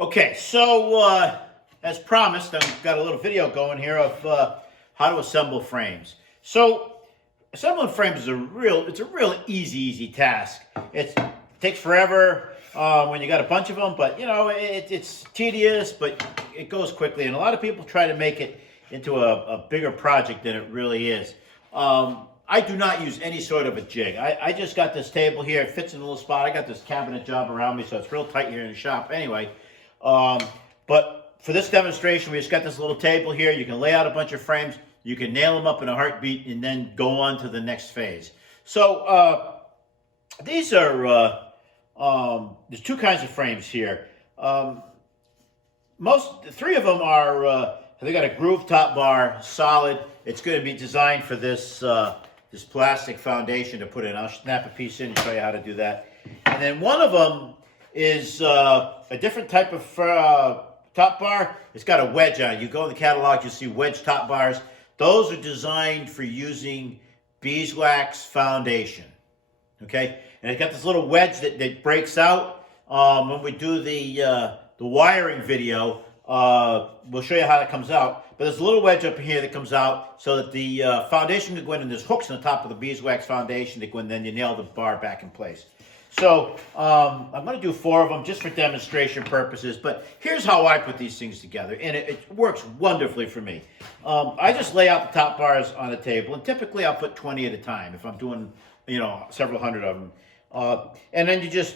Okay, so as promised, I've got a little video going here of how to assemble frames. So assembling frames is it's a real easy task. It takes forever when you got a bunch of them, but you know it's tedious, but it goes quickly. And a lot of people try to make it into a bigger project than it really is. I do not use any sort of a jig. I just got this table here. It fits in a little spot. I got this cabinet job around me, so it's real tight here in the shop. Anyway. But for this demonstration, we just got this little table here. You can lay out a bunch of frames. You can nail them up in a heartbeat and then go on to the next phase. So these are, there's two kinds of frames here. Three of them are, they got a groove top bar, solid. It's going to be designed for this, this plastic foundation to put in. I'll snap a piece in and show you how to do that. And then one of them is a different type of top bar. It's got a wedge on it. You go in the catalog, you see wedge top bars. Those are designed for using beeswax foundation. Okay, and it's got this little wedge that breaks out. When we do the wiring video, we'll show you how it comes out. But there's a little wedge up here that comes out so that the foundation can go in, and there's hooks on the top of the beeswax foundation that go in, then you nail the bar back in place. So I'm going to do 4 of them just for demonstration purposes, but here's how I put these things together, and it works wonderfully for me. I just lay out the top bars on the table, and typically I'll put 20 at a time if I'm doing, you know, several hundred of them. And then you just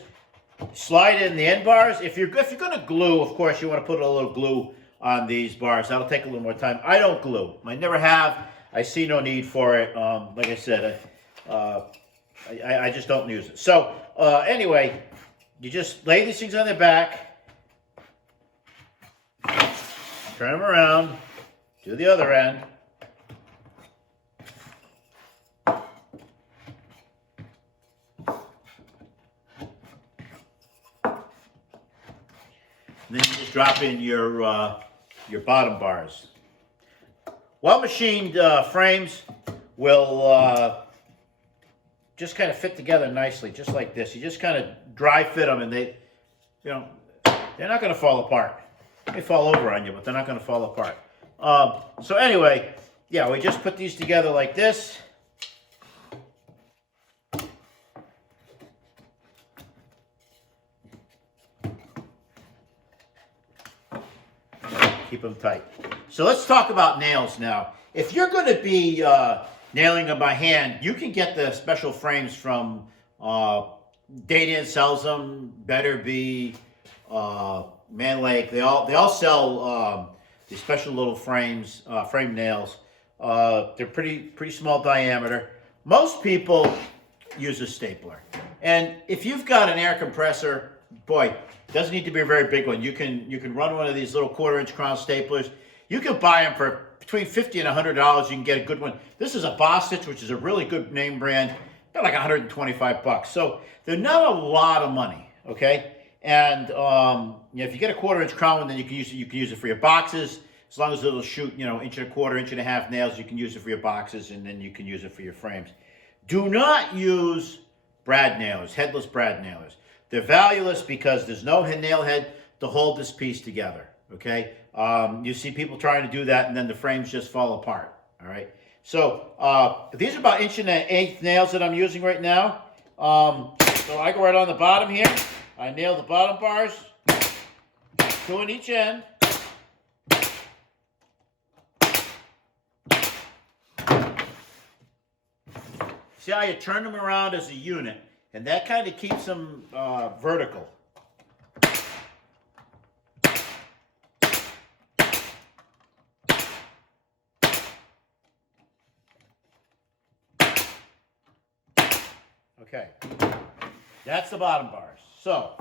slide in the end bars. If you're going to glue, of course, you want to put a little glue on these bars. That'll take a little more time. I don't glue. I never have. I see no need for it. Like I said, I just don't use it. So anyway, you just lay these things on their back, turn them around, do the other end. And then you just drop in your bottom bars. Well-machined frames will just kind of fit together nicely, just like this. You just kind of dry fit them, and they, you know, they're not going to fall apart. They fall over on you, but they're not going to fall apart. So anyway, yeah, we just put these together like this. Keep them tight. So let's talk about nails now. If you're going to be nailing them by hand, you can get the special frames from Dadian sells them, Better Be, Man Lake. They all sell these special little frames, frame nails. They're pretty small diameter. Most people use a stapler, and if you've got an air compressor, boy, it doesn't need to be a very big one. You can run one of these little 1/4-inch crown staplers. You can buy them for between $50 and $100. You can get a good one. This is a Bostitch, which is a really good name brand. They're like 125 bucks. So they're not a lot of money, okay? And you know, if you get a 1/4-inch crown one, then you can use it for your boxes. As long as it'll shoot, you know, 1 1/4, 1.5 inch nails, you can use it for your boxes, and then you can use it for your frames. Do not use brad nailers, headless brad nailers. They're valueless because there's no nail head to hold this piece together, okay? You see people trying to do that, and then the frames just fall apart, all right? So these are about 1.1/8 nails that I'm using right now. So I go right on the bottom here. I nail the bottom bars, 2 on each end. See how you turn them around as a unit, and that kind of keeps them vertical. Okay, that's the bottom bars. So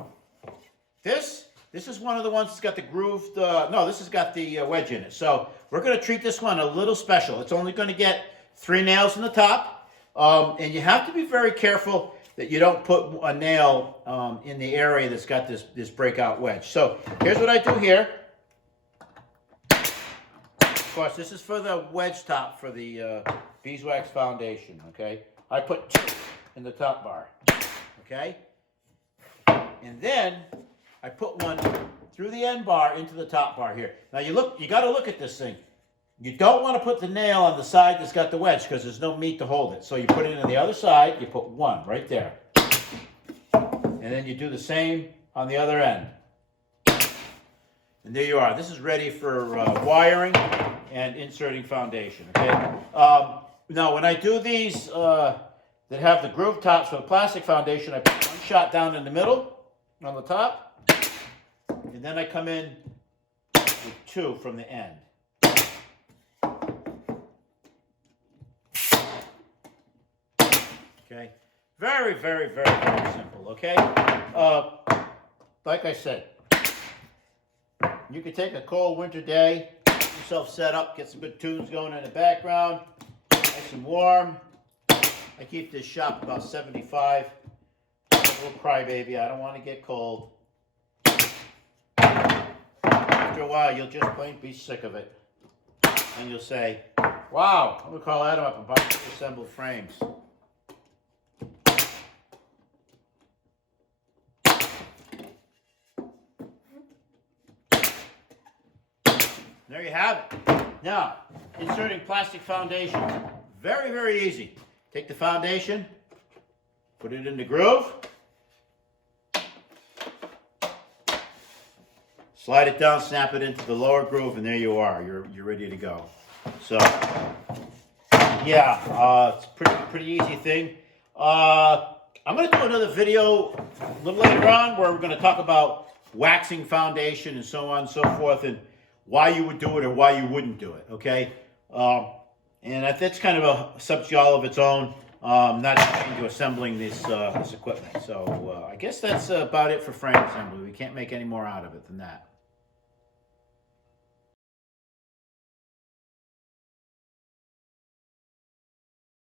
this is one of the ones that's got the grooved, no, this has got the wedge in it. So we're going to treat this one a little special. It's only going to get 3 nails in the top, and you have to be very careful that you don't put a nail in the area that's got this breakout wedge. So here's what I do here. Of course, this is for the wedge top for the beeswax foundation, okay? I put 2 in the top bar, okay? And then I put one through the end bar into the top bar here. Now you got to look at this thing. You don't want to put the nail on the side that's got the wedge because there's no meat to hold it. So you put it on the other side, you put one right there. And then you do the same on the other end. And there you are. This is ready for wiring and inserting foundation, okay? Now when I do these that have the groove tops for the plastic foundation, I put one shot down in the middle on the top, and then I come in with two from the end. Okay, very, very, very, very simple, okay? Like I said, you can take a cold winter day, get yourself set up, get some good tunes going in the background, nice and warm. I keep this shop about 75. I'm a little crybaby, I don't want to get cold. After a while, you'll just plain be sick of it. And you'll say, wow, I'm going to call Adam up and buy some assembled frames. There you have it. Now, inserting plastic foundation. Very, very easy. Take the foundation, put it in the groove, slide it down, snap it into the lower groove, and there you are. You're ready to go. So, yeah, it's a pretty easy thing. I'm going to do another video a little later on where we're going to talk about waxing foundation and so on and so forth, and why you would do it or why you wouldn't do it, okay? And that's kind of a subject all of its own, not into assembling this equipment. So I guess that's about it for frame assembly. We can't make any more out of it than that.